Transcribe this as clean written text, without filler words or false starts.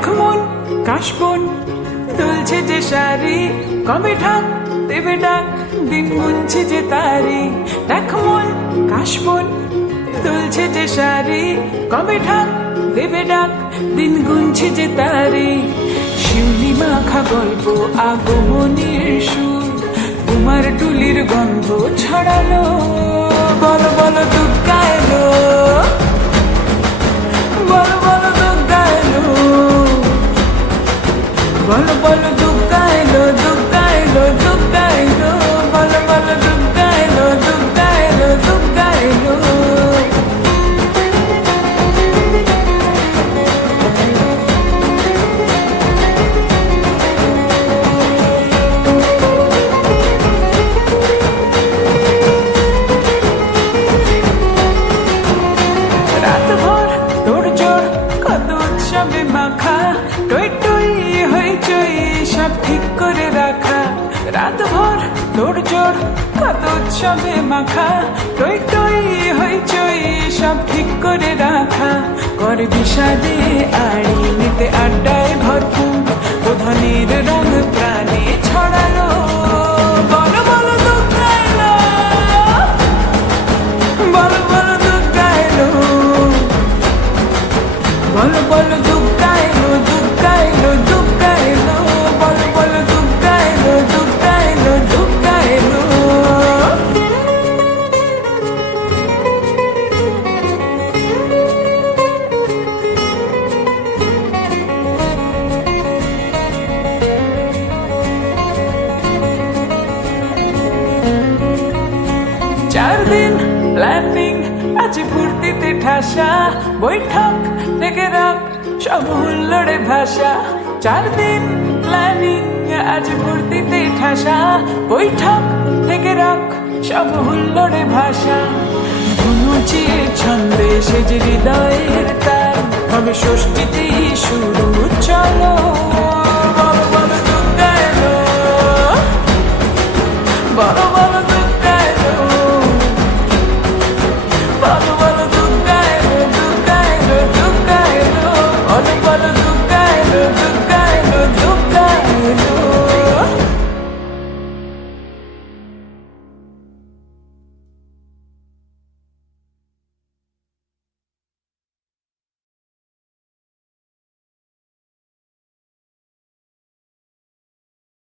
দেখ মন কাশবন দুলছে যে শাড়ি, কবে ঢাক দেবে ডাক দিন গুনছে যে তারি। দেখ মন কাশবন দুলছে যে শাড়ি, কবে ঢাক দেবে ডাক দিন গুনছে যে তারি। শিউলি মাখা গল্প আগমনের সুর, তোমার টুলির গন্ধ ছড়ালো। বলো বলো দুগ্গা এলো, বলো বলো দুগ্গা এলো, বলো বলো দুগ্গা এলো, দুগ্গা এলো, দুগ্গা এলো, বলো বলো দুগ্গা এলো, দুগ্গা এলো, দুগ্গা এলো। উৎসবে মাখা টই টই হইচই সব ঠিক করে রাখা। রাত ভর তোড়জোড় কত উৎসবে মাখা টই টই হইচই সব ঠিক করে রাখা। করে বিষাদে আড়ি নিতে আড্ডায় ভরপুর, প্রধানের রং প্রাণে ছড়ালো। বলো বলো দুগ্গা এলো, বলো বলো দুগ্গা এলো, বলো বলো দুগ্গা এলো, দুগ্গা এলো, দুগ্গা এলো, বলো বলো দুগ্গা এলো, দুগ্গা এলো, দুগ্গা এলো। চার দিন প্ল্যানিং আজ ফুর্তিতে ঠাসা, বৈঠক থেকে রাখ সব হুল্লোড়ে ভাষা। চার দিন প্ল্যানিং আজ ফুর্তিতে ঠাসা, বৈঠক থেকে রাখ সব হুল্লোড়ে ভাষা। ধনুচিয়ে ছন্দে সেজ হৃদয়ের তার, হবে ষষ্ঠীতেই শুরু চলো।